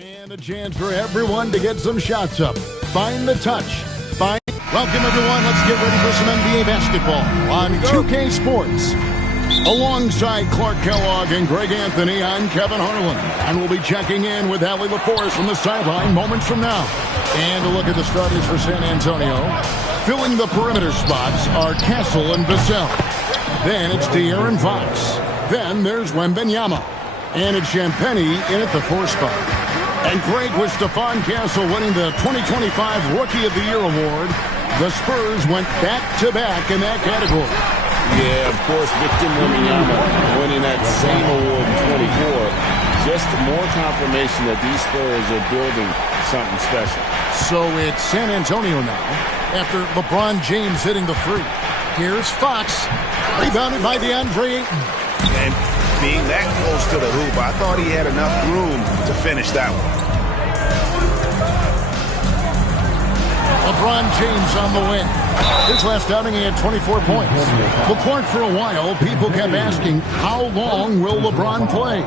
And a chance for everyone to get some shots up. Find the touch. Welcome, everyone. Let's get ready for some NBA basketball on 2K Sports. Alongside Clark Kellogg and Greg Anthony, I'm Kevin Harlan. And we'll be checking in with Allie LaForest from the sideline moments from now. And a look at the starters for San Antonio. Filling the perimeter spots are Castle and Vassell. Then it's De'Aaron Fox. Then there's Wembanyama. And it's Champagnie in at the 4 spot. And Greg, with Stephon Castle winning the 2025 Rookie of the Year award, the Spurs went back-to-back in that category. Yeah, of course, Victor Wembanyama winning that same award in 24. Just more confirmation that these Spurs are building something special. So it's San Antonio now, after LeBron James hitting the free. Here's Fox, rebounded by DeAndre Ayton. And being that close to the hoop, I thought he had enough room to finish that one. LeBron James on the win. His last outing, he had 24 points. But for a while, people kept asking, how long will LeBron play?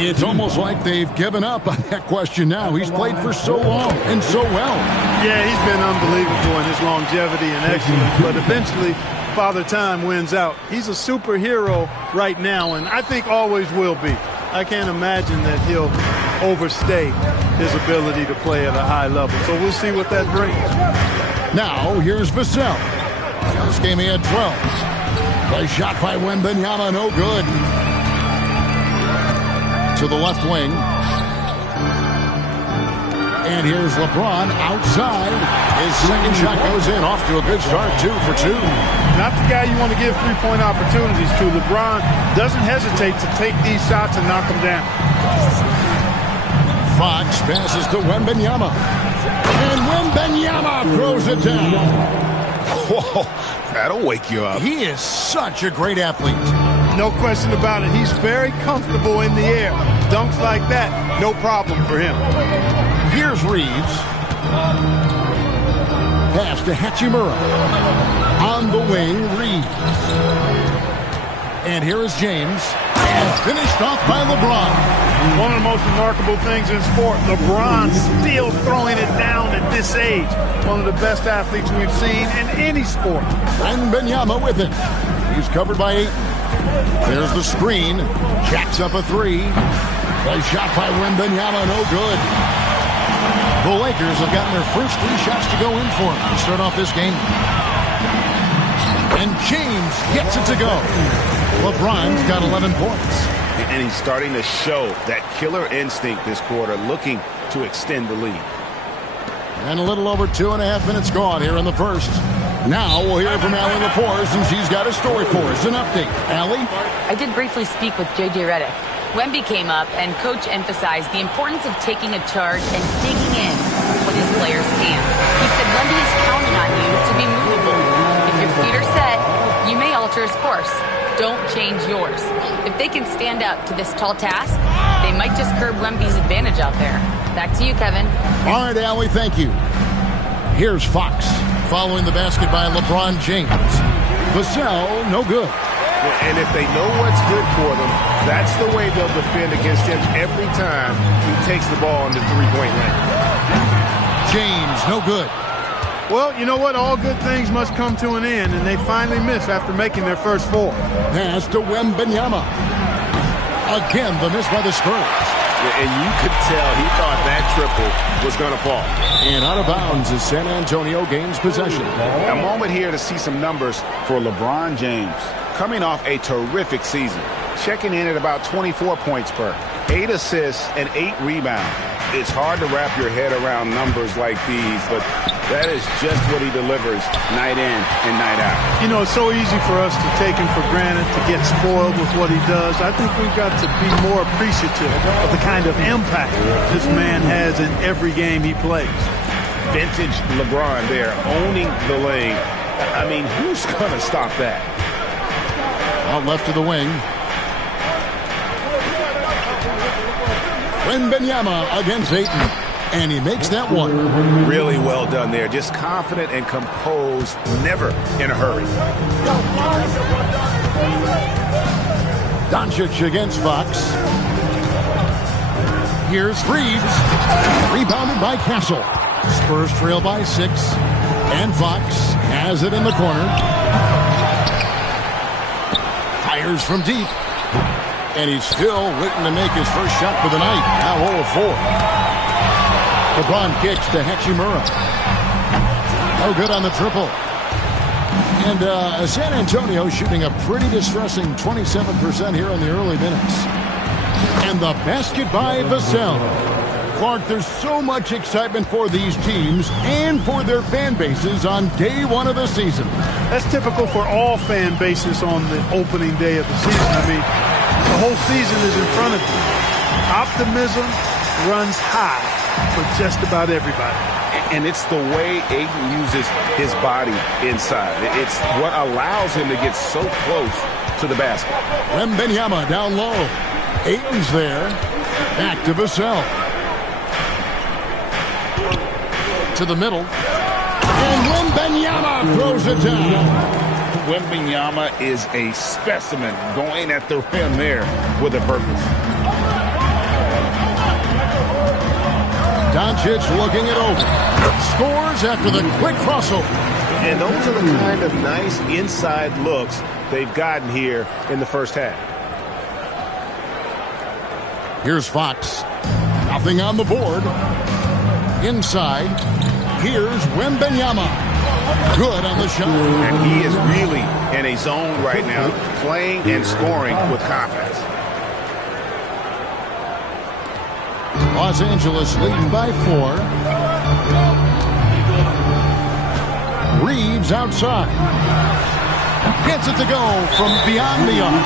It's almost like they've given up on that question now. He's played for so long and so well. Yeah, he's been unbelievable in his longevity and excellence, but eventually Father Time wins out. He's a superhero right now, and I think always will be. I can't imagine that he'll overstay his ability to play at a high level. So we'll see what that brings. Now, here's Vassell. This game he had 12. Nice shot by Wembanyama, no good. To the left wing. And here's LeBron outside. His second shot goes in, off to a good start, 2 for 2. Not the guy you want to give three-point opportunities to. LeBron doesn't hesitate to take these shots and knock them down. Fox passes to Wembanyama. And Wembanyama throws it down. Whoa, that'll wake you up. He is such a great athlete. No question about it. He's very comfortable in the air. Dunks like that, no problem for him. Here's Reeves. Pass to Hachimura. On the wing, Reeves. And here is James. And finished off by LeBron. One of the most remarkable things in sport, LeBron still throwing it down at this age. One of the best athletes we've seen in any sport. And Wembanyama with it. He's covered by 8. There's the screen. Jacks up a 3. Nice shot by Wembanyama, no good. The Lakers have gotten their first 3 shots to go in for them to start off this game. And James gets it to go. LeBron's got 11 points. And he's starting to show that killer instinct this quarter, looking to extend the lead. And a little over 2.5 minutes gone here in the first. Now we'll hear from Allie LaForest, and she's got a story for us. An update. Allie? I did briefly speak with J.J. Redick. Wemby came up, and Coach emphasized the importance of taking a charge and digging in when his players can. He said Wemby is counting on you to be movable. If your feet are set, you may alter his course. Don't change yours. If they can stand up to this tall task, they might just curb Wemby's advantage out there. Back to you, Kevin. All right, Allie, thank you. Here's Fox following the basket by LeBron James. Vassell, no good. And if they know what's good for them, that's the way they'll defend against him every time he takes the ball in the three-point line. James, no good. Well, you know what? All good things must come to an end, and they finally miss after making their first 4. Pass to Wembanyama. Again, the miss by the Spurs. And you could tell he thought that triple was going to fall. And out of bounds as San Antonio gains possession. A moment here to see some numbers for LeBron James. Coming off a terrific season. Checking in at about 24 points per. 8 assists and 8 rebounds. It's hard to wrap your head around numbers like these, but that is just what he delivers night in and night out. You know, it's so easy for us to take him for granted, to get spoiled with what he does. I think we've got to be more appreciative of the kind of impact this man has in every game he plays. Vintage LeBron there, owning the lane. I mean, who's going to stop that? Out left to the wing. Wembanyama against Ayton. And he makes that one. Really well done there. Just confident and composed. Never in a hurry. Doncic against Fox. Here's Reeves. Rebounded by Castle. Spurs trail by 6. And Fox has it in the corner. Fires from deep. And he's still waiting to make his first shot for the night. Now 0 of 4. LeBron kicks to Hachimura. No good on the triple. And San Antonio shooting a pretty distressing 27% here in the early minutes. And the basket by Vassell. Clark, there's so much excitement for these teams and for their fan bases on day one of the season. That's typical for all fan bases on the opening day of the season. I mean, the whole season is in front of you. Optimism runs high for just about everybody. And it's the way Ayton uses his body inside. It's what allows him to get so close to the basket. Wembanyama down low. Ayton's there. Back to Vassell. To the middle. And Wembanyama throws it down. Wembanyama is a specimen going at the rim there with a purpose. Doncic looking it over. Scores after the quick crossover. And those are the kind of nice inside looks they've gotten here in the first half. Here's Fox. Nothing on the board. Inside. Here's Wembanyama. Good on the shot. And he is really in a zone right now, playing and scoring with confidence. Los Angeles leading by 4. Reeves outside. Gets it to go from beyond the arc.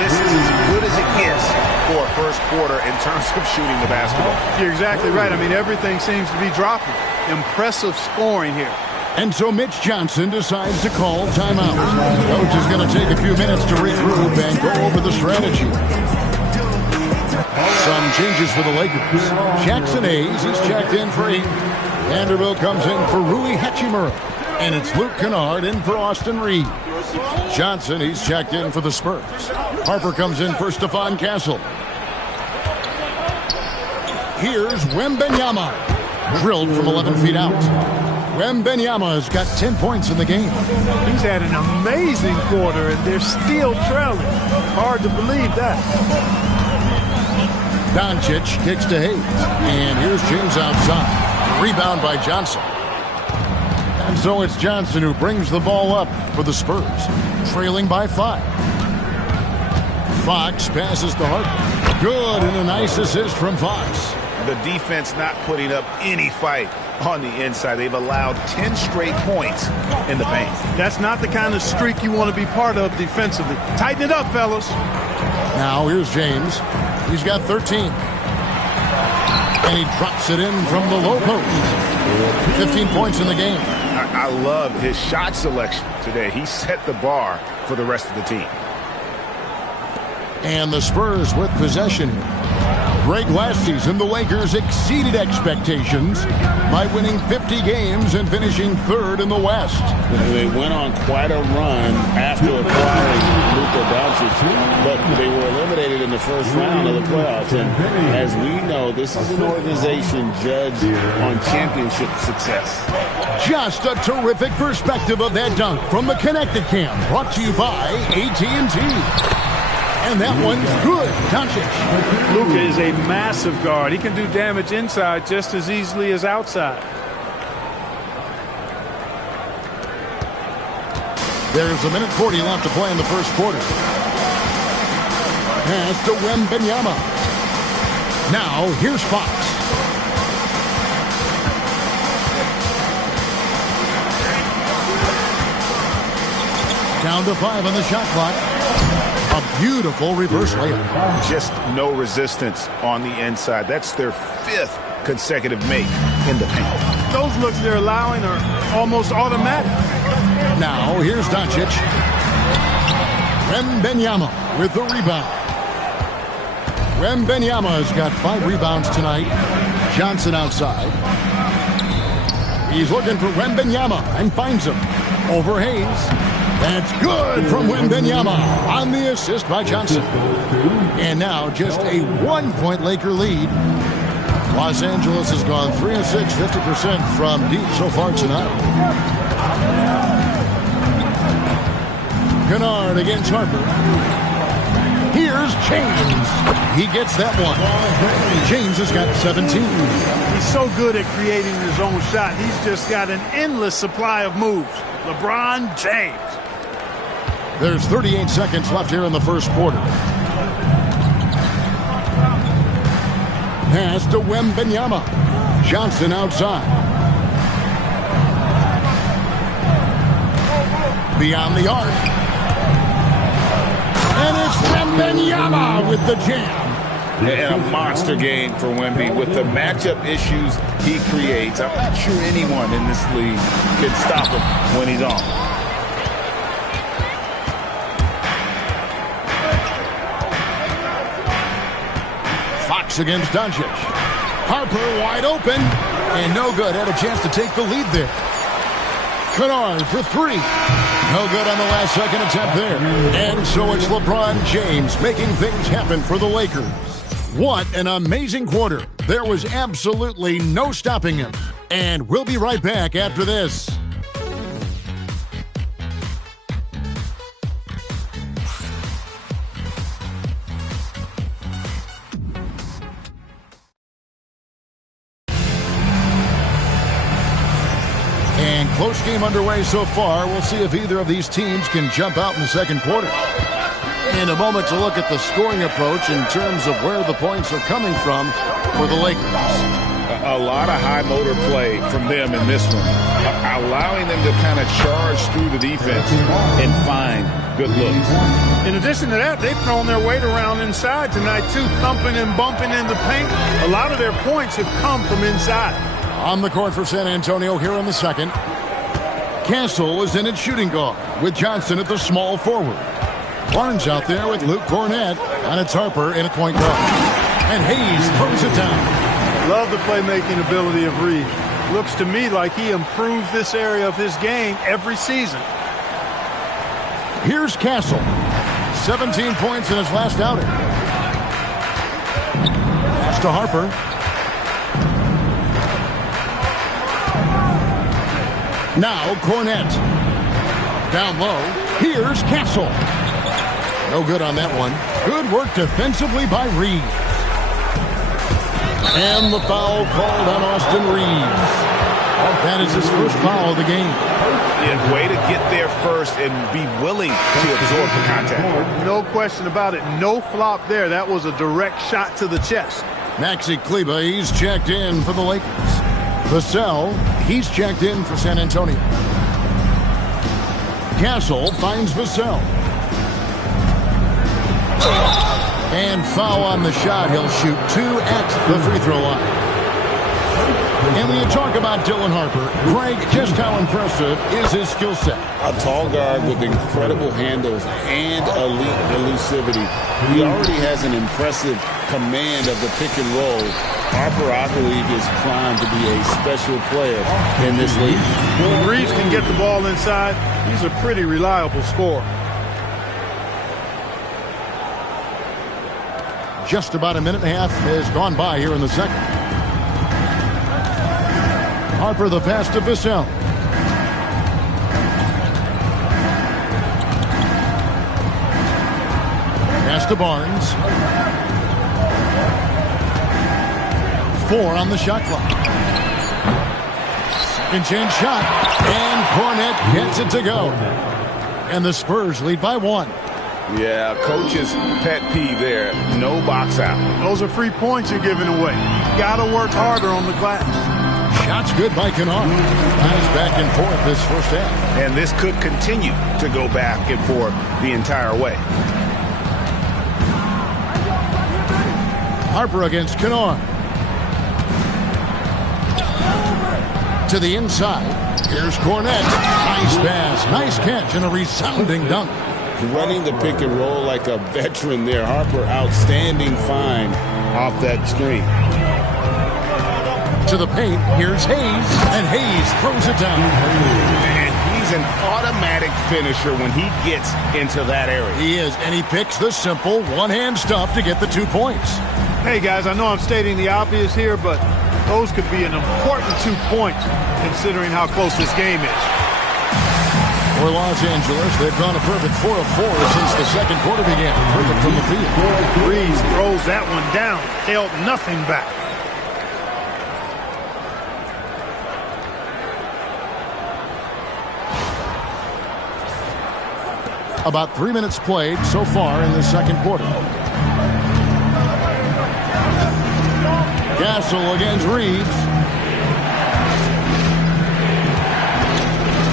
This is as good as it gets for a first quarter in terms of shooting the basketball. You're exactly right. I mean, everything seems to be dropping. Impressive scoring here. And so Mitch Johnson decides to call timeout. Coach is going to take a few minutes to regroup and go over the strategy. Some changes for the Lakers. Jackson Hayes is checked in for 8. Vanderbilt comes in for Rui Hachimura. And it's Luke Kennard in for Austin Reeves. Johnson, he's checked in for the Spurs. Harper comes in for Stephon Castle. Here's Wembanyama. Drilled from 11 feet out. Wembanyama has got 10 points in the game. He's had an amazing quarter, and they're still trailing. Hard to believe that. Doncic kicks to Hayes. And here's James outside. Rebound by Johnson. And so it's Johnson who brings the ball up for the Spurs. Trailing by 5. Fox passes to Harper. Good, and a nice assist from Fox. The defense not putting up any fight on the inside. They've allowed 10 straight points in the paint. That's not the kind of streak you want to be part of defensively. Tighten it up, fellas. Now here's James. He's got 13. And he drops it in from the low post. 15 points in the game. I love his shot selection today. He set the bar for the rest of the team. And the Spurs with possession. Great last season, the Lakers exceeded expectations by winning 50 games and finishing 3rd in the West. They went on quite a run after acquiring Luka Doncic, but they were eliminated in the first round of the playoffs. And as we know, this is an organization judged on championship success. Just a terrific perspective of that dunk from the Connected Cam, brought to you by AT&T. And that one's good. Doncic. Luka is a massive guard. He can do damage inside just as easily as outside. There's 1:40 left to play in the first quarter. Pass to Wembanyama. Now, here's Fox. Down to 5 on the shot clock. A beautiful reverse layup. Just no resistance on the inside. That's their 5th consecutive make in the paint. Those looks they're allowing are almost automatic. Now, here's Doncic. Wembanyama with the rebound. Wembanyama has got 5 rebounds tonight. Johnson outside. He's looking for Wembanyama and finds him. Over Hayes. That's good from Wembanyama on the assist by Johnson. And now just a 1-point Laker lead. Los Angeles has gone 3 of 6, 50% from deep so far tonight. Kennard against Harper. Here's James. He gets that one. James has got 17. He's so good at creating his own shot. He's just got an endless supply of moves. LeBron James. There's 38 seconds left here in the first quarter. Pass to Wembanyama. Johnson outside. Beyond the arc. And it's Wembanyama with the jam. And a monster game for Wemby. With the matchup issues he creates, I'm not sure anyone in this league can stop him when he's on. Fox against Doncic. Harper wide open. And no good. Had a chance to take the lead there. Kennard for 3. No good on the last second attempt there. And so it's LeBron James making things happen for the Lakers. What an amazing quarter. There was absolutely no stopping him. And we'll be right back after this. And close game underway so far. We'll see if either of these teams can jump out in the second quarter. In a moment to look at the scoring approach in terms of where the points are coming from for the Lakers. A lot of high motor play from them in this one, allowing them to kind of charge through the defense and find good looks. In addition to that, they've thrown their weight around inside tonight too, thumping and bumping in the paint. A lot of their points have come from inside. On the court for San Antonio here in the second. Castle is in at shooting guard with Johnson at the small forward. Barnes out there with Luke Cornett, and it's Harper in at point guard. And Hayes throws it down. Love the playmaking ability of Reed. Looks to me like he improves this area of his game every season. Here's Castle. 17 points in his last outing. Pass to Harper. Now Cornett. Down low. Here's Castle. No good on that one. Good work defensively by Reed. And the foul called on Austin Reeves. That is his first foul of the game. Yeah, way to get there first and be willing to absorb the contact. No question about it. No flop there. That was a direct shot to the chest. Maxi Kleber, he's checked in for the Lakers. Vassell, he's checked in for San Antonio. Castle finds Vassell. And foul on the shot. He'll shoot 2 at the free throw line. And when you talk about Dylan Harper, Greg, just how impressive is his skill set? A tall guard with incredible handles and elite elusivity. He already has an impressive command of the pick and roll. Harper, I believe, is primed to be a special player in this league. When Reeves can get the ball inside, he's a pretty reliable scorer. Just about a minute and a half has gone by here in the second. Harper the pass to Vassell. Pass to Barnes. 4 on the shot clock. Second chance shot. And Cornett gets it to go. And the Spurs lead by 1. Yeah, coach's pet peeve there. No box out. Those are free points you're giving away. You got to work harder on the glass. Shots good by Kennard. Nice back and forth this first half. And this could continue to go back and forth the entire way. Harper against Kennard. To the inside. Here's Cornett. Nice pass. Nice catch and a resounding dunk. Running the pick and roll like a veteran there. Harper, outstanding find off that screen. To the paint, here's Hayes, and Hayes throws it down. And he's an automatic finisher when he gets into that area. He is, and he picks the simple one-hand stuff to get the 2 points. Hey, guys, I know I'm stating the obvious here, but those could be an important 2 points considering how close this game is. For Los Angeles, they've gone a perfect 4 of 4 since the second quarter began. Perfect from the field. Reeves throws that one down, held nothing back. About 3 minutes played so far in the second quarter. Castle against Reeves.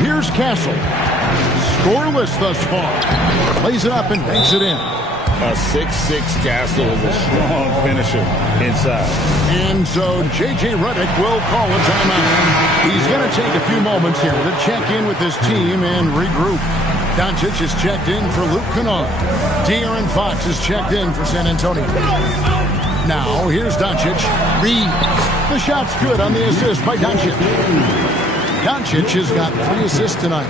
Here's Castle. Scoreless thus far. Plays it up and banks it in. A 6'6" Castle is a strong finisher inside. And so J.J. Redick will call a timeout. He's going to take a few moments here to check in with his team and regroup. Doncic is checked in for Luke Kennard. De'Aaron Fox is checked in for San Antonio. Now, here's Doncic. The shot's good on the assist by Doncic. Doncic has got 3 assists tonight.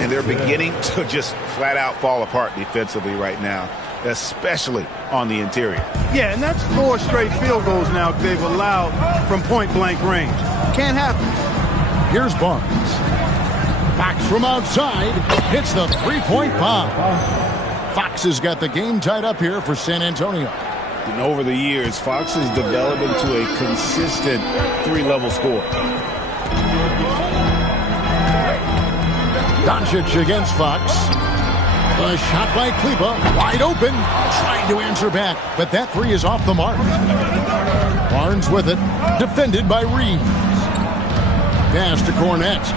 And they're beginning to just flat out fall apart defensively right now, especially on the interior. Yeah, and that's 4 straight field goals now they've allowed from point-blank range. Can't happen. Here's Barnes. Fox from outside hits the three-point bomb. Fox has got the game tied up here for San Antonio. And over the years, Fox has developed into a consistent 3-level scorer. Doncic against Fox. A shot by Kleber, wide open, trying to answer back, but that 3 is off the mark. Barnes with it, defended by Reeves. Pass to Cornette.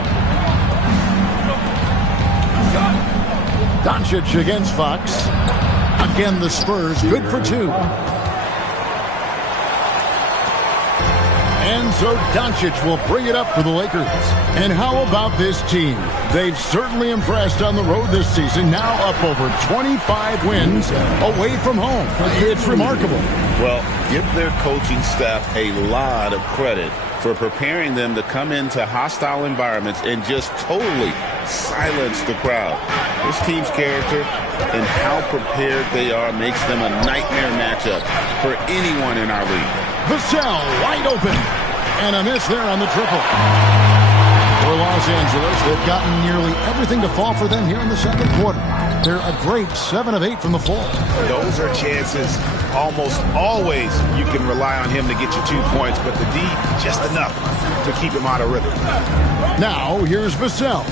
Doncic against Fox. Again, the Spurs good for 2. And so Doncic will bring it up for the Lakers. And how about this team? They've certainly impressed on the road this season, now up over 25 wins away from home. It's remarkable. Well, give their coaching staff a lot of credit for preparing them to come into hostile environments and just totally silence the crowd. This team's character and how prepared they are makes them a nightmare matchup for anyone in our league. Vassell wide open. And a miss there on the triple. For Los Angeles, they've gotten nearly everything to fall for them here in the second quarter. They're a great 7 of 8 from the floor. Those are chances almost always you can rely on him to get you 2 points, but the D, just enough to keep him out of rhythm. Now, here's Vassell.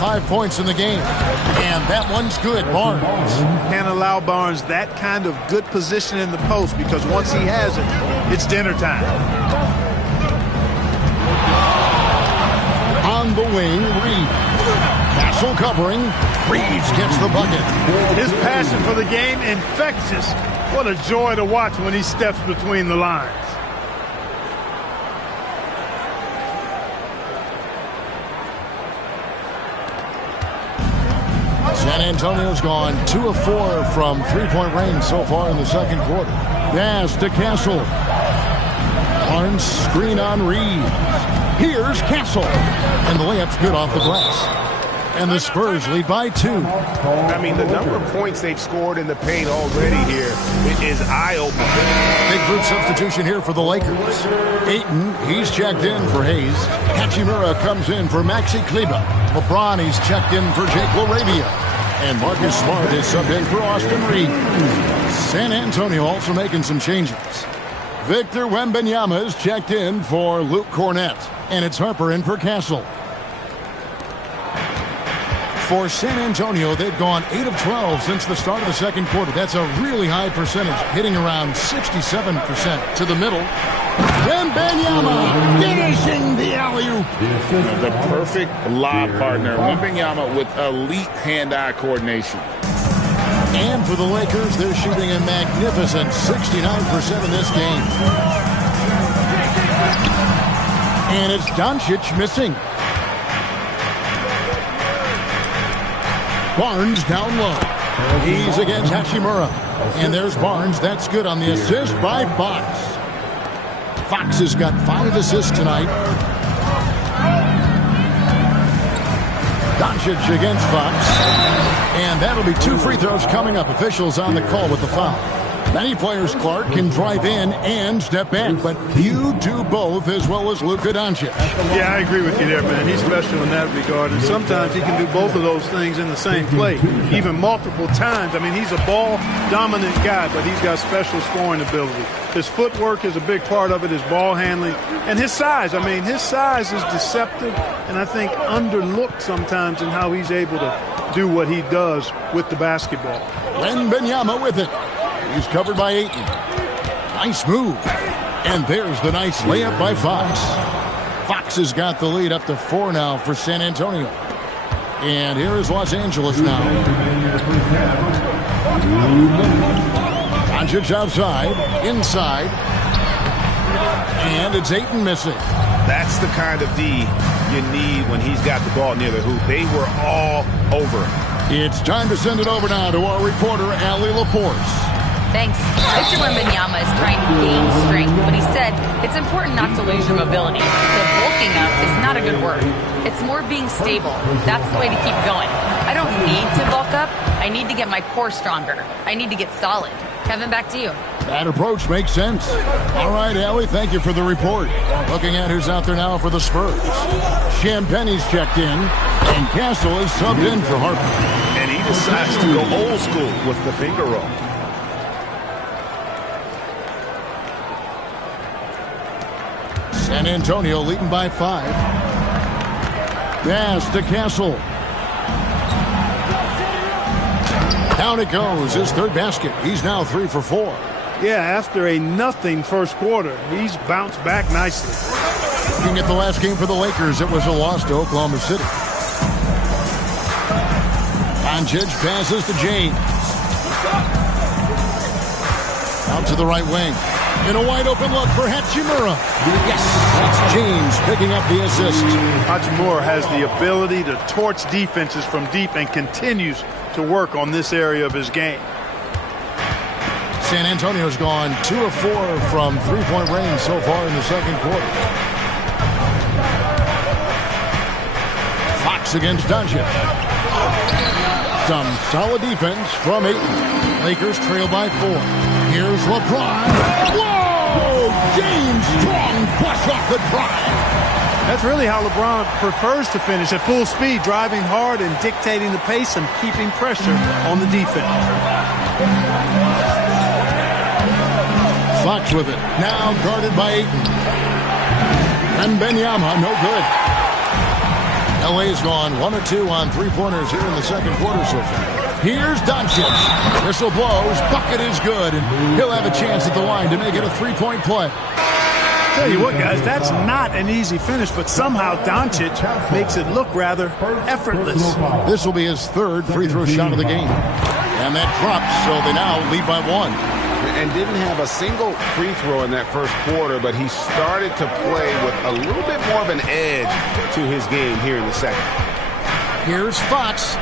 5 points in the game. And that one's good. Barnes. Can't allow Barnes that kind of good position in the post because once he has it, it's dinner time. On the wing, Reeves. Castle covering. Reeves gets the bucket. His passion for the game infectious. What a joy to watch when he steps between the lines. San Antonio's gone 2 of 4 from three-point range so far in the second quarter. Pass to Castle. Barnes screen on Reeves. Here's Castle. And the layup's good off the glass. And the Spurs lead by 2. I mean, the number of points they've scored in the paint already here is eye-opening. Big group substitution here for the Lakers. Ayton, he's checked in for Hayes. Hachimura comes in for Maxi Kleber. LeBron, he's checked in for Jake LaRavia. And Marcus Smart is subbed in for Austin Reeves. San Antonio also making some changes. Victor Wembanyama is checked in for Luke Cornette. And it's Harper in for Castle. For San Antonio, they've gone 8 of 12 since the start of the second quarter. That's a really high percentage, hitting around 67% to the middle. Wembanyama finishing the alley-oop. The perfect lob partner. Wembanyama with elite hand-eye coordination. And for the Lakers, they're shooting a magnificent 69% in this game. And it's Doncic missing. Barnes down low. He's against Hachimura. And there's Barnes. That's good on the assist by Fox. Fox has got 5 assists tonight. Doncic against Fox. And that'll be 2 free throws coming up. Officials on the call with the foul. Many players, Clark, can drive in and step back, but few do both as well as Luka Doncic. Yeah, I agree with you there, man. He's special in that regard, and sometimes he can do both of those things in the same play, even multiple times. I mean, he's a ball-dominant guy, but he's got special scoring ability. His footwork is a big part of it, his ball handling, and his size. I mean, his size is deceptive, and I think underlooked sometimes in how he's able to do what he does with the basketball. Wembanyama with it. He's covered by Ayton. Nice move. And there's the nice layup by Fox. Fox has got the lead up to 4 now for San Antonio. And here is Los Angeles now. Doncic outside, inside. And it's Ayton missing. That's the kind of D you need when he's got the ball near the hoop. They were all over him. It's time to send it over now to our reporter, Allie LaForce. Thanks. Victor Wembanyama is trying to gain strength, but he said it's important not to lose your mobility. So bulking up is not a good word. It's more being stable. That's the way to keep going. I don't need to bulk up. I need to get my core stronger. I need to get solid. Kevin, back to you. That approach makes sense. All right, Allie, thank you for the report. Looking at who's out there now for the Spurs. Champagne's checked in, and Castle is subbed in for Harper. And he decides to go old school with the finger roll. San Antonio leading by 5. Pass to Castle. Down it goes, his 3rd basket. He's now 3 for 4. Yeah, after a nothing first quarter, he's bounced back nicely. Looking at the last game for the Lakers, it was a loss to Oklahoma City. Doncic passes to James. Out to the right wing. In a wide-open look for Hachimura. Yes, that's James picking up the assist. Hachimura has the ability to torch defenses from deep and continues to work on this area of his game. San Antonio's gone 2 of 4 from 3-point range so far in the second quarter. Fox against Doncic. Some solid defense from Ayton. Lakers trail by 4. Here's LeBron. Whoa! James Strong flush off the drive. That's really how LeBron prefers to finish, at full speed, driving hard and dictating the pace and keeping pressure on the defense. Fox with it. Now guarded by Ayton. And Wembanyama, no good. LA's gone 1 of 2 on 3-pointers here in the second quarter so far. Here's Doncic. Whistle blows. Bucket is good. And he'll have a chance at the line to make it a 3-point play. Tell you what, guys, that's not an easy finish, but somehow Doncic makes it look rather effortless. This will be his 3rd free throw shot of the game. And that drops, so they now lead by 1. And didn't have a single free throw in that first quarter, but he started to play with a little bit more of an edge to his game here in the second. Here's Fox.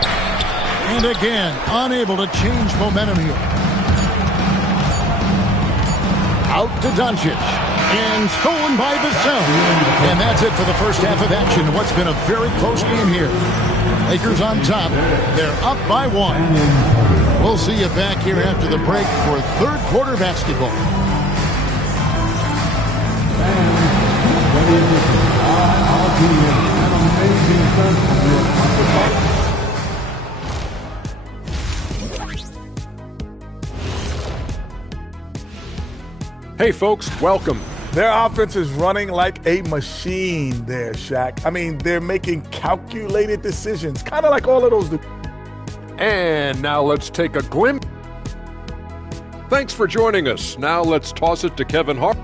And again, unable to change momentum here. Out to Doncic. And stolen by Vassell. And that's it for the first half of action. What's been a very close game here. Lakers on top. They're up by 1. We'll see you back here after the break for third quarter basketball. Hey folks, welcome. Their offense is running like a machine there, Shaq. I mean, they're making calculated decisions, kind of like all of those. And now let's take a glimpse. Thanks for joining us. Now let's toss it to Kevin Hart.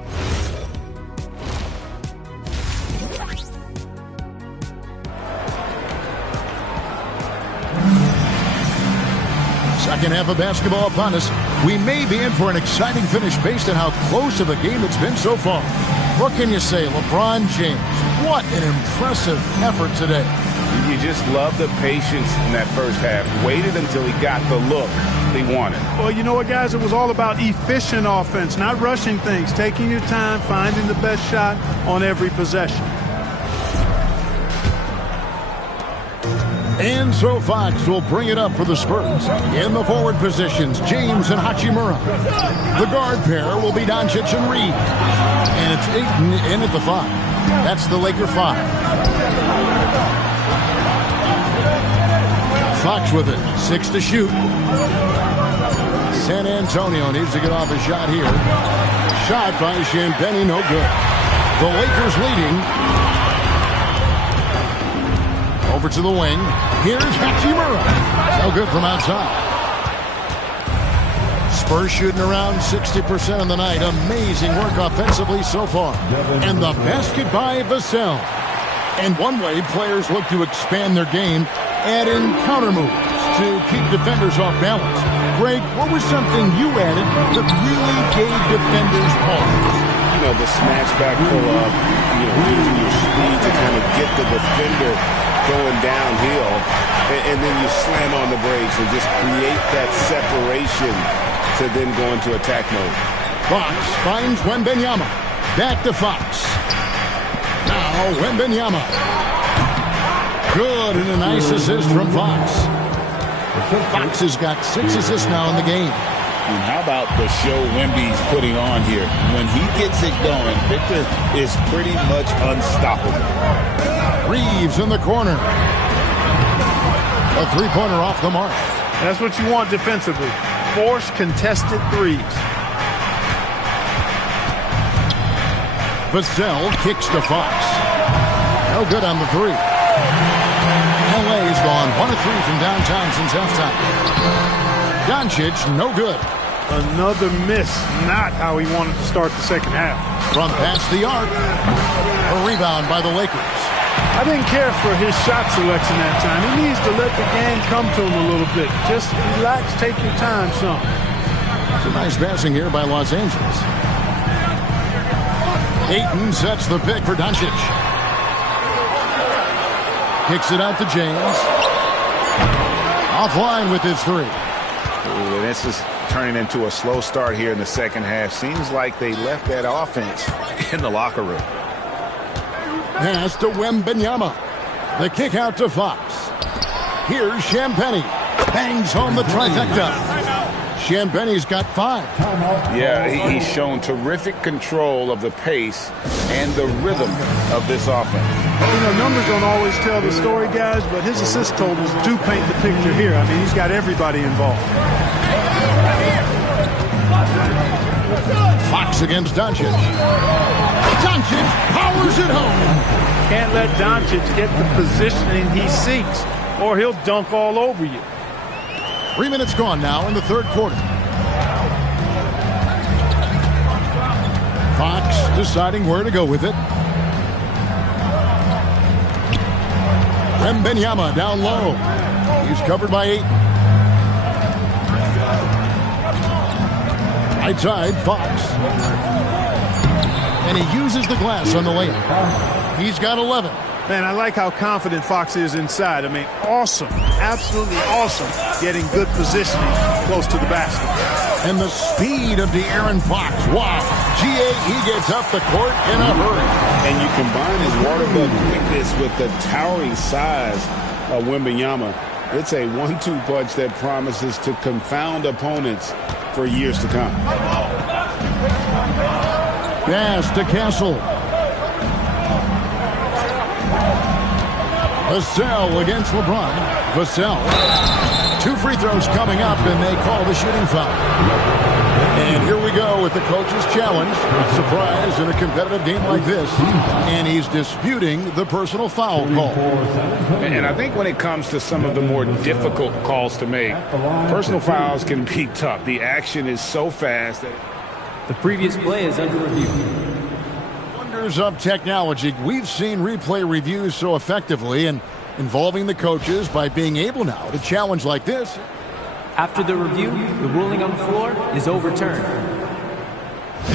Second half of basketball upon us. We may be in for an exciting finish based on how close of a game it's been so far. What can you say, LeBron James? What an impressive effort today. You just love the patience in that first half. Waited until he got the look he wanted. Well, you know what, guys? It was all about efficient offense, not rushing things, taking your time, finding the best shot on every possession. And so Fox will bring it up for the Spurs. In the forward positions, James and Hachimura. The guard pair will be Doncic and Reed. And it's Ayton in at the 5. That's the Laker 5. Fox with it. 6 to shoot. San Antonio needs to get off a shot here. Shot by Champagnie, no good. The Lakers leading. Over to the wing. Here's Hachimura. No good from outside. Spurs shooting around 60% of the night. Amazing work offensively so far. And the basket by Vassell. And one way players look to expand their game, add in counter moves to keep defenders off balance. Greg, what was something you added that really gave defenders pause? You know, the snatch back pull-up, using your speed to kind of get the defender going downhill, and then you slam on the brakes and just create that separation to then go into attack mode. Fox finds Wembanyama. Back to Fox. Now Wembanyama. Good, and a nice assist from Fox. Fox has got 6 assists now in the game. And how about the show Wemby's putting on here? When he gets it going, Victor is pretty much unstoppable. Reeves in the corner. A three-pointer off the mark. That's what you want defensively. Force contested threes. Vassell kicks to Fox. No good on the 3. LA's gone 1 of 3 from downtown since halftime. Doncic, no good. Another miss. Not how he wanted to start the second half. From past the arc. A rebound by the Lakers. I didn't care for his shot selection that time. He needs to let the game come to him a little bit. Just relax, take your time some. It's a nice passing here by Los Angeles. Ayton sets the pick for Doncic. Kicks it out to James. Offline with his 3. Ooh, this is turning into a slow start here in the second half. Seems like they left that offense in the locker room. Pass to Wembanyama. The kick out to Fox. Here's Champagnie. Bangs home the trifecta. Champagnie's got 5. Yeah, he's shown terrific control of the pace and the rhythm of this offense. You know, numbers don't always tell the story, guys, but his assist totals do paint the picture here. I mean, he's got everybody involved. Fox against Doncic. Doncic powers it home. Can't let Doncic get the positioning he seeks, or he'll dunk all over you. 3 minutes gone now in the third quarter. Fox deciding where to go with it. Wembanyama down low. He's covered by 8. Right side, Fox. And he uses the glass on the layup. He's got 11. Man, I like how confident Fox is inside. I mean, awesome. Absolutely awesome. Getting good positioning close to the basket. And the speed of De'Aaron Fox. Wow. He gets up the court in a hurry. And you combine his water bug quickness with the towering size of Wembanyama. It's a 1-2 punch that promises to confound opponents for years to come. Pass to Castle. Vassell against LeBron. Vassell. 2 free throws coming up, and they call the shooting foul. And here we go with the coach's challenge. A surprise in a competitive game like this. And he's disputing the personal foul call. And I think when it comes to some of the more difficult calls to make, personal fouls can be tough. The action is so fast that the previous play is under review. Wonders of technology. We've seen replay reviews so effectively and involving the coaches by being able now to challenge like this. After the review, the ruling on the floor is overturned.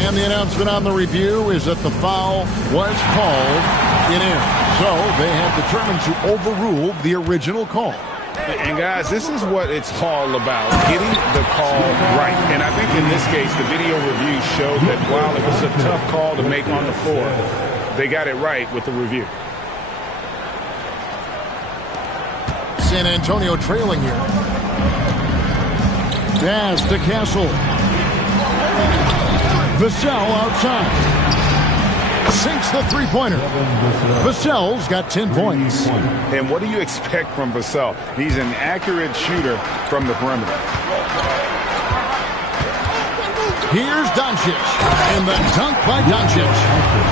And the announcement on the review is that the foul was called in air. So they have determined to overrule the original call. And guys, this is what it's all about, getting the call right. And I think in this case, the video review showed that while it was a tough call to make on the floor, they got it right with the review. San Antonio trailing here. Pass to Castle. Vassell outside. Sinks the three-pointer. Vassell's got 10 points. And what do you expect from Vassell? He's an accurate shooter from the perimeter. Here's Doncic. And the dunk by Doncic.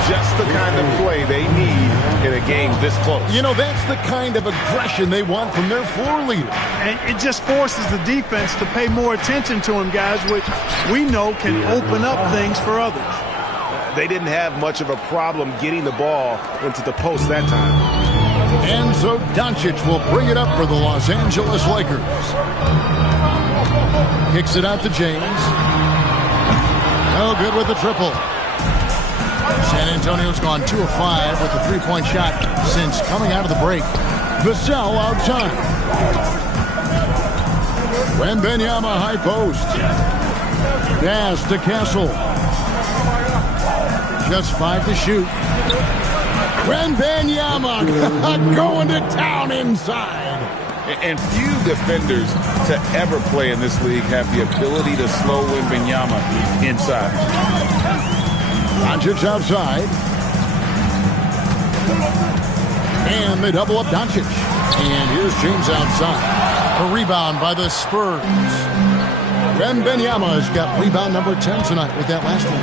Just the kind of play they need in a game this close. You know, that's the kind of aggression they want from their floor leader. And it just forces the defense to pay more attention to him, guys, which we know can open up things for others. They didn't have much of a problem getting the ball into the post that time. And so Doncic will bring it up for the Los Angeles Lakers. Kicks it out to James. No good with the triple. San Antonio's gone 2 of 5 with a three-point shot since coming out of the break. Vassell outside. Wembanyama high post. Pass to Castle. Just 5 to shoot. Wembanyama going to town inside. And few defenders to ever play in this league have the ability to slow Wembanyama inside. Doncic outside. And they double up Doncic. And here's James outside. A rebound by the Spurs. Wembanyama's got rebound number 10 tonight with that last one.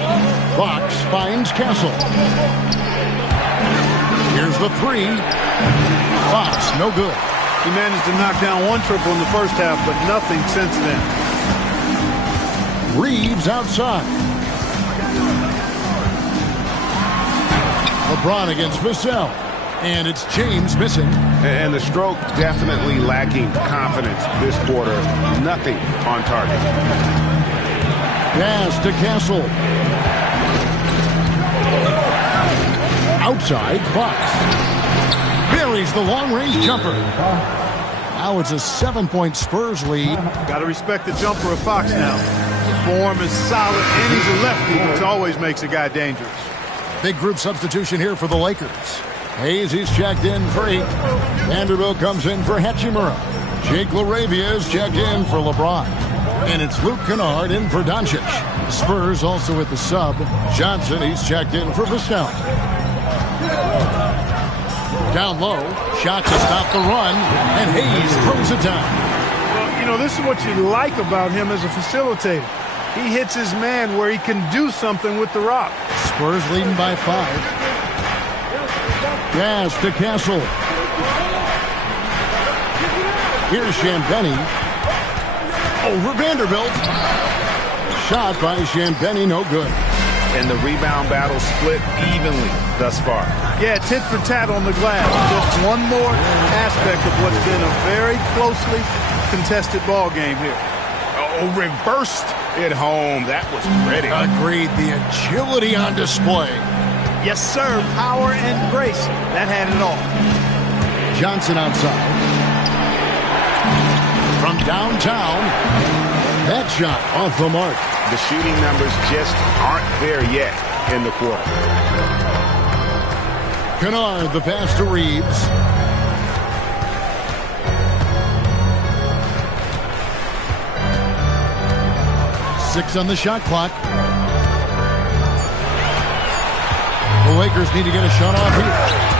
Fox finds Castle. Here's the three. Fox, no good. He managed to knock down one triple in the first half, but nothing since then. Reeves outside. LeBron against Vassell. And it's James missing. And the stroke definitely lacking confidence this quarter. Nothing on target. Pass to Castle. Outside, Fox. Buries the long-range jumper. Now it's a 7-point Spurs lead. Got to respect the jumper of Fox now. The form is solid, and he's a lefty, which always makes a guy dangerous. Big group substitution here for the Lakers. Hayes, he's checked in for 8. Vanderbilt comes in for Hachimura. Jake LaRavia is checked in for LeBron. And it's Luke Kennard in for Doncic. Spurs also with the sub. Johnson, he's checked in for Vassell. Down low, shot to stop the run, and Hayes throws it down. Well, you know, this is what you like about him as a facilitator. He hits his man where he can do something with the rock. Spurs leading by 5. Pass to Castle. Here's Champagny. Over Vanderbilt. Shot by Champagny, no good. And the rebound battle split evenly thus far. Yeah, tit for tat on the glass. Just one more aspect of what's been a very closely contested ball game here. Oh, reversed at home. That was pretty. Agreed. The agility on display. Yes, sir. Power and grace. That had it all. Johnson outside. From downtown. That shot off the mark. The shooting numbers just aren't there yet in the quarter. Kennard, the pass to Reeves. Six on the shot clock. The Lakers need to get a shot off here.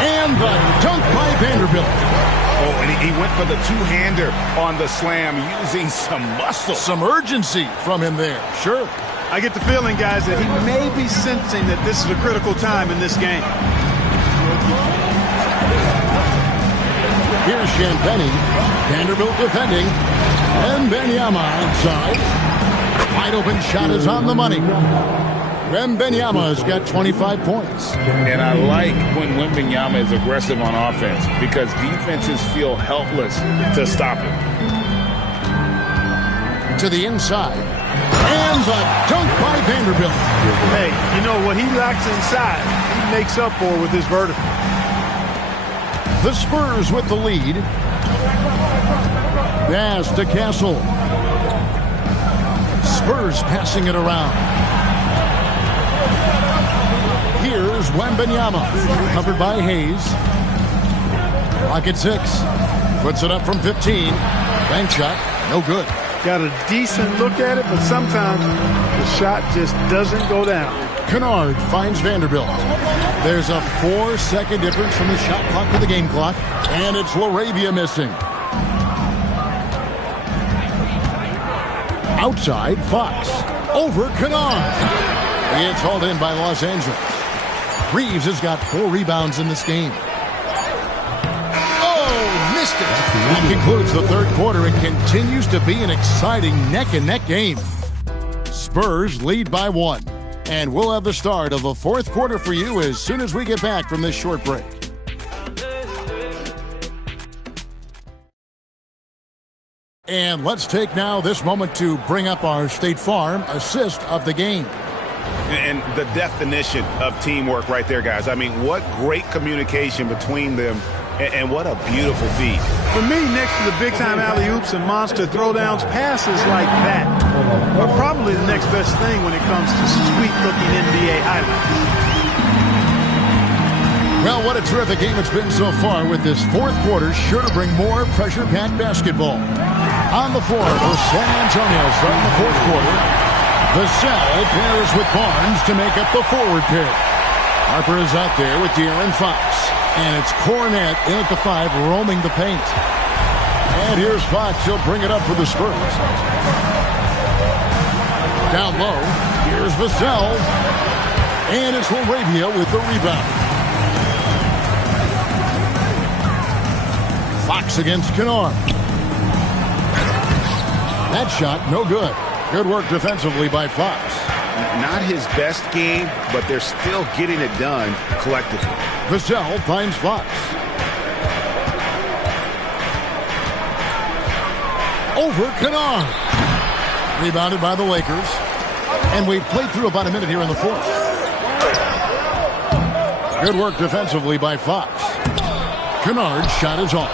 And the dunk by Vanderbilt. Oh, and he went for the two-hander on the slam using some muscle. Some urgency from him there. Sure. I get the feeling, guys, that he may be sensing that this is a critical time in this game. Here's Champagny. Vanderbilt defending. And Wembanyama outside. Wide open shot is on the money. Wembanyama's got 25 points. And I like when Wembanyama is aggressive on offense because defenses feel helpless to stop him. To the inside. And the dunk by Vanderbilt. Hey, you know what he lacks inside, he makes up for with his vertical. The Spurs with the lead. Pass to Castle. Spurs passing it around. Here's Wembanyama. Covered by Hayes. Clock at 6. Puts it up from 15. Bank shot, no good. Got a decent look at it, but sometimes the shot just doesn't go down. Kennard finds Vanderbilt. There's a 4-second difference from the shot clock to the game clock, and it's Laravia missing. Outside, Fox. Over Kennard. It's hauled in by Los Angeles. Reeves has got 4 rebounds in this game. Oh, missed it. That concludes the third quarter. It continues to be an exciting neck-and-neck game. Spurs lead by 1. And we'll have the start of the fourth quarter for you as soon as we get back from this short break. And let's take now this moment to bring up our State Farm assist of the game. And the definition of teamwork right there, guys. I mean, what great communication between them, and what a beautiful feed. For me, next to the big-time alley-oops and monster throwdowns, passes like that are probably the next best thing when it comes to sweet-looking NBA highlights. Well, what a terrific game it's been so far, with this fourth quarter sure to bring more pressure-packed basketball. On the floor for San Antonio starting the fourth quarter, Vassell pairs with Barnes to make up the forward pair. Harper is out there with De'Aaron Fox. And it's Cornette in at the 5, roaming the paint. And here's Fox. He'll bring it up for the Spurs. Down low, here's Vassell. And it's Laravia with the rebound. Fox against Kennard. That shot, no good. Good work defensively by Fox. Not his best game, but they're still getting it done collectively. Vassell finds Fox. Over Kennard. Rebounded by the Lakers. And we've played through about a minute here in the fourth. Good work defensively by Fox. Kennard's shot is off.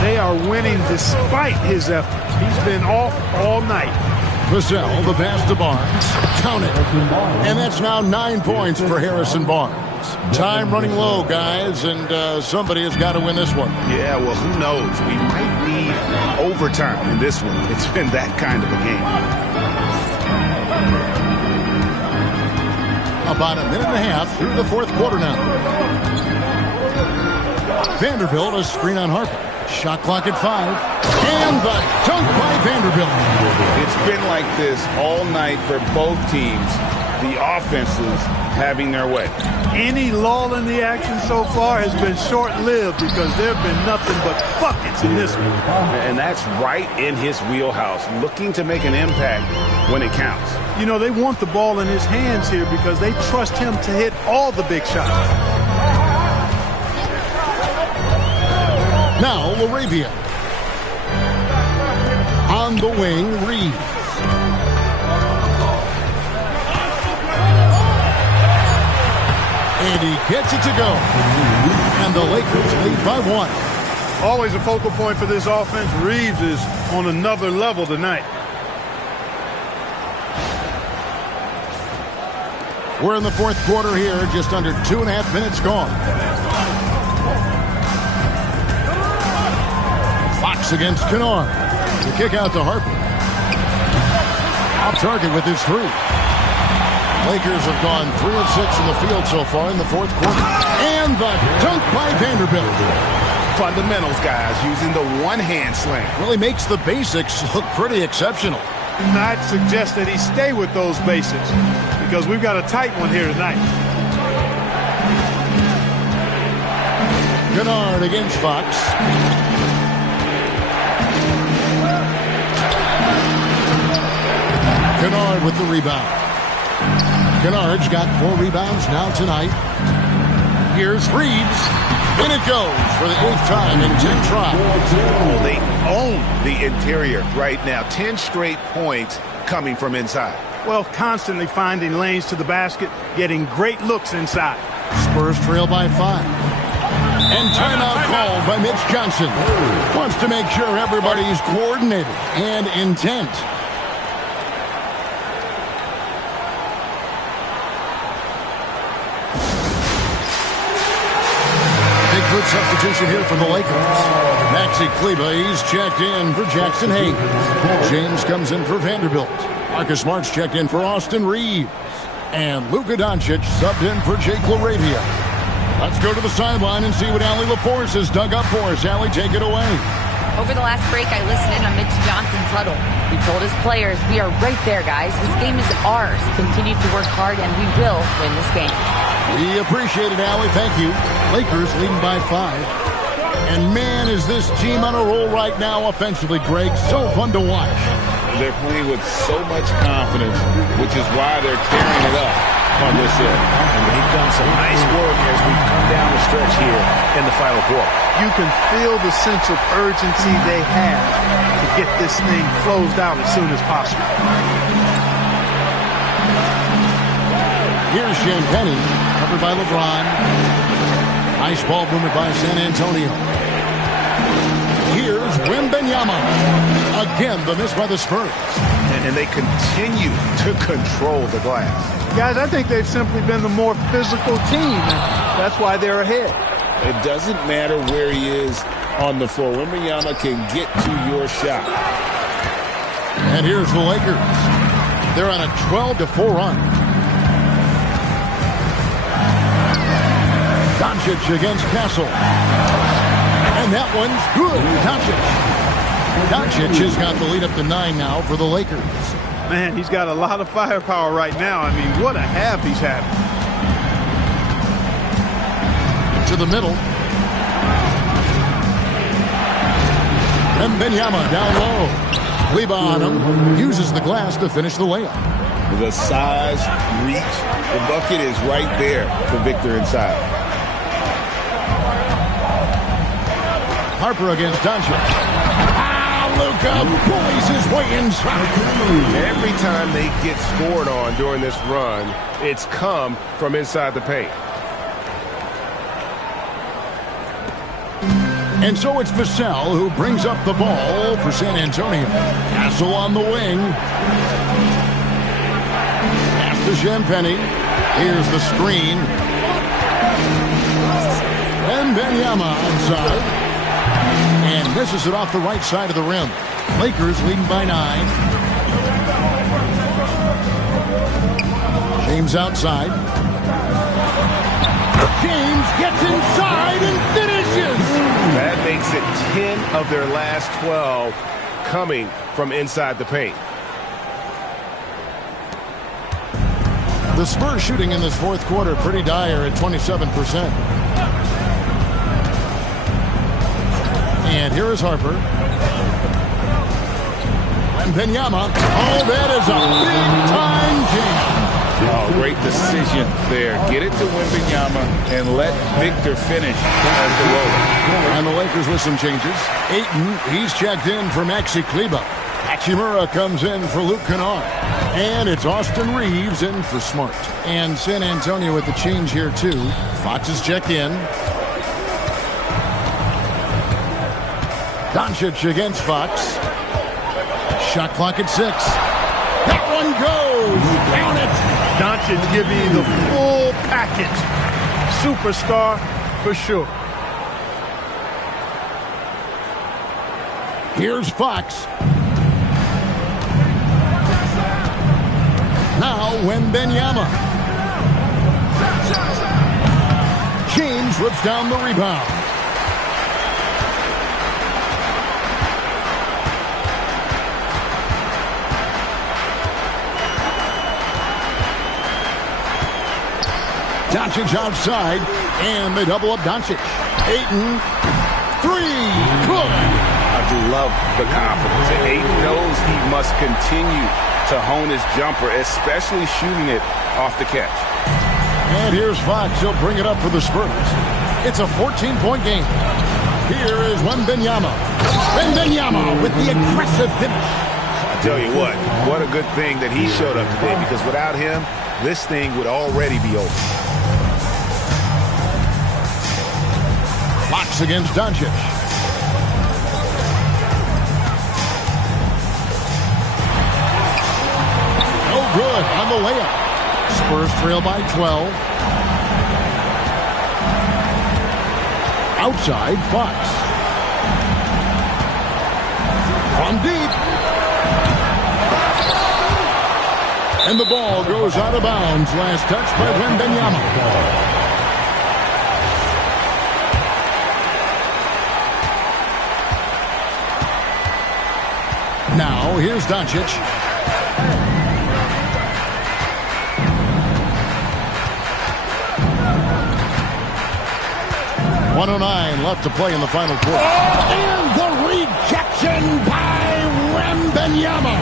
They are winning despite his efforts. He's been off all night. Vassell, the pass to Barnes. Count it. And that's now 9 points for Harrison Barnes. Time running low, guys, and somebody has got to win this one. Yeah, well, who knows? We might need overtime in this one. It's been that kind of a game. About a minute and a half through the fourth quarter now. Vanderbilt, a screen on Harper. Shot clock at 5. And the dunk by Vanderbilt. It's been like this all night for both teams. The offenses having their way. Any lull in the action so far has been short-lived because there have been nothing but buckets in this one. And that's right in his wheelhouse, looking to make an impact when it counts. You know, they want the ball in his hands here because they trust him to hit all the big shots. Now Laravia. On the wing, Reeves. And he gets it to go. And the Lakers lead by 1. Always a focal point for this offense. Reeves is on another level tonight. We're in the fourth quarter here, just under 2.5 minutes gone. Fox against Kennard. The kick out to Harper. Off target with his 3. Lakers have gone 3 of 6 in the field so far in the fourth quarter. And the dunk by Vanderbilt. Fundamentals, guys, using the one-hand slam. Really makes the basics look pretty exceptional. I'd suggest that he stay with those basics because we've got a tight one here tonight. Kennard against Fox. Kennard with the rebound. Kennard's got 4 rebounds now tonight. Here's Reeves. In it goes for the 8th time in 10 tries. Oh, they own the interior right now. 10 straight points coming from inside. Well, constantly finding lanes to the basket, getting great looks inside. Spurs trail by 5. And timeout called by Mitch Johnson. Wants to make sure everybody's coordinated and intent. Third substitution here for the Lakers. Maxi Kleber, he's checked in for Jackson Hayes. James comes in for Vanderbilt. Marcus Smart's checked in for Austin Reeves. And Luka Doncic subbed in for Jake LaRavia. Let's go to the sideline and see what Allie LaForce has dug up for us. Allie, take it away. Over the last break, I listened in on Mitch Johnson's huddle. He told his players, "We are right there, guys. This game is ours. Continue to work hard, and we will win this game." We appreciate it, Allie. Thank you. Lakers leading by 5. And man, is this team on a roll right now offensively, Greg. So fun to watch. They're playing with so much confidence, which is why they're carrying it up on this end. And they've done some nice work as we've come down the stretch here in the final quarter. You can feel the sense of urgency they have to get this thing closed out as soon as possible. Here's Champagny, covered by LeBron. Nice ball movement by San Antonio. Here's Wembanyama. Again, the miss by the Spurs. And they continue to control the glass. Guys, I think they've simply been the more physical team, and that's why they're ahead. It doesn't matter where he is on the floor. Wembanyama can get to your shot. And here's the Lakers. They're on a 12-4 run. Doncic against Castle. And that one's good. Doncic has got the lead up to 9 now for the Lakers. Man, he's got a lot of firepower right now. I mean, what a half he's having. To the middle. Wembanyama down low. Kleber on him. Uses the glass to finish the layup. The size, reach, the bucket is right there for Victor inside. Harper against Doncic. Luka bullies his way inside. Every time they get scored on during this run, it's come from inside the paint. And so it's Vassell who brings up the ball for San Antonio. Castle on the wing. Pass to Champagny. Here's the screen. And Wembanyama onside. And misses it off the right side of the rim. Lakers leading by 9. James outside. James gets inside and finishes. That makes it 10 of their last 12 coming from inside the paint. The Spurs shooting in this fourth quarter pretty dire at 27%. And here is Harper. Wembanyama. Oh, that is a big-time jam. Oh, great decision there. Get it to Wembanyama and let Victor finish as the roller. And the Lakers with some changes. Ayton, he's checked in for Maxi Kleber. Hachimura comes in for Luke Kennard. And it's Austin Reeves in for Smart. And San Antonio with the change here, too. Fox is checked in. Doncic against Fox. Shot clock at 6. That one goes. Count it. Doncic giving you the full package. Superstar for sure. Here's Fox. Now Wembanyama. James rips down the rebound. Doncic outside, and they double up Doncic. Ayton, 3, good. I do love the confidence. And Ayton knows he must continue to hone his jumper, especially shooting it off the catch. And here's Fox. He'll bring it up for the Spurs. It's a 14-point game. Here is Wembanyama. Wembanyama with the aggressive finish. I tell you what a good thing that he showed up today, because without him, this thing would already be over. Fox against Doncic. No good on the layup. Spurs trail by 12. outside Fox. From deep. And the ball goes out of bounds. Last touch by Wembanyama. Now, here's Doncic. .109 left to play in the final quarter. And the rejection by Wembanyama.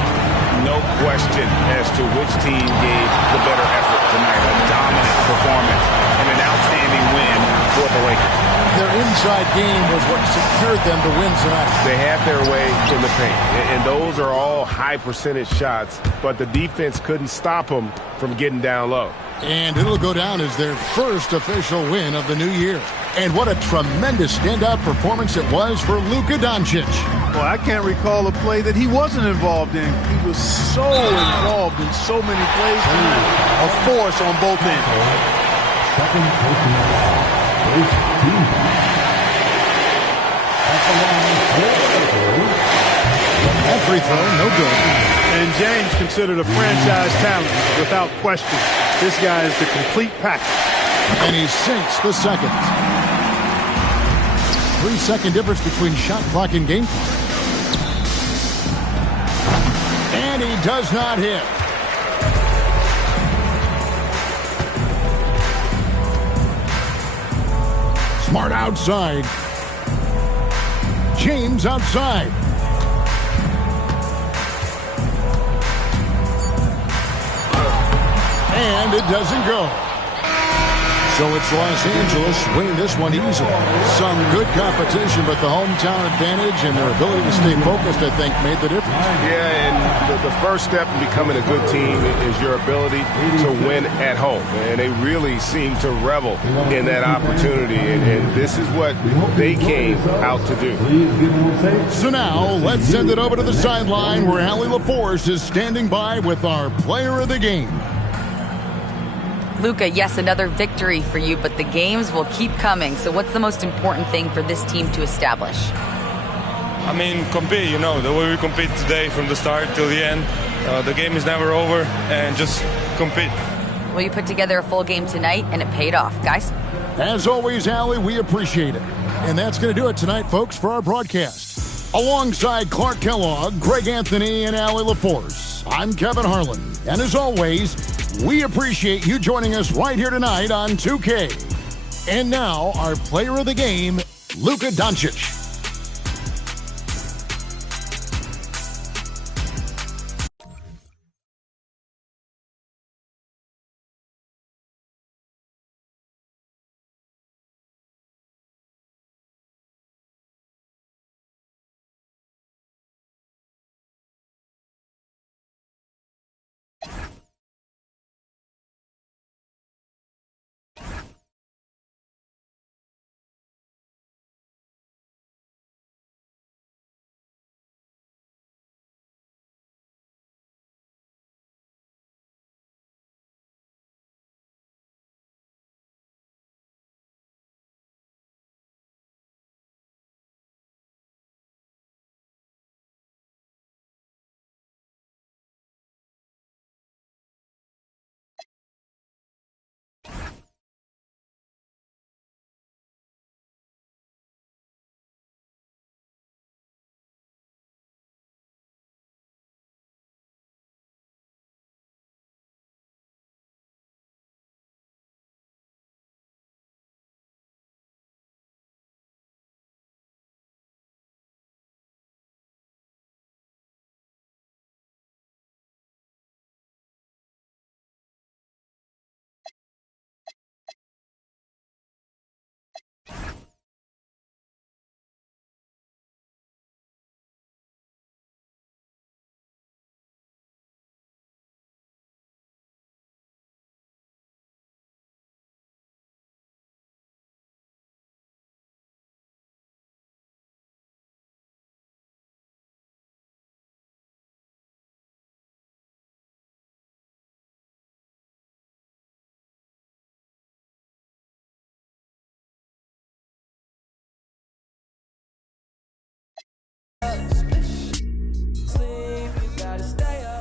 No question as to which team gave the better effort tonight. A dominant performance and an outstanding win for the Lakers. Their inside game was what secured them to win tonight. They had their way in the paint, and those are all high percentage shots, but the defense couldn't stop them from getting down low. And it'll go down as their first official win of the new year. And what a tremendous standout performance it was for Luka Doncic. Well, I can't recall a play that he wasn't involved in. He was so involved in so many plays tonight. A force on both ends. Second personal foul. First team foul. That free throw, no good. And James considered a franchise talent without question. This guy is the complete package. And he sinks the second. 3-second difference between shot clock and game clock. And he does not hit. Smart outside. James outside. And it doesn't go. So it's Los Angeles winning this one easily. Some good competition, but the hometown advantage and their ability to stay focused, I think, made the difference. Yeah, and the first step in becoming a good team is your ability to win at home. And they really seem to revel in that opportunity, and this is what they came out to do. So now, let's send it over to the sideline where Allie LaForce is standing by with our player of the game. Luka, yes, another victory for you, but the games will keep coming. So what's the most important thing for this team to establish? I mean, compete, the way we compete today from the start till the end. The game is never over, and just compete. Well, you put together a full game tonight, and it paid off. Guys? As always, Allie, we appreciate it. And that's going to do it tonight, folks, for our broadcast. Alongside Clark Kellogg, Greg Anthony, and Allie LaForce, I'm Kevin Harlan. And as always, we appreciate you joining us right here tonight on 2K. And now, our player of the game, Luka Doncic.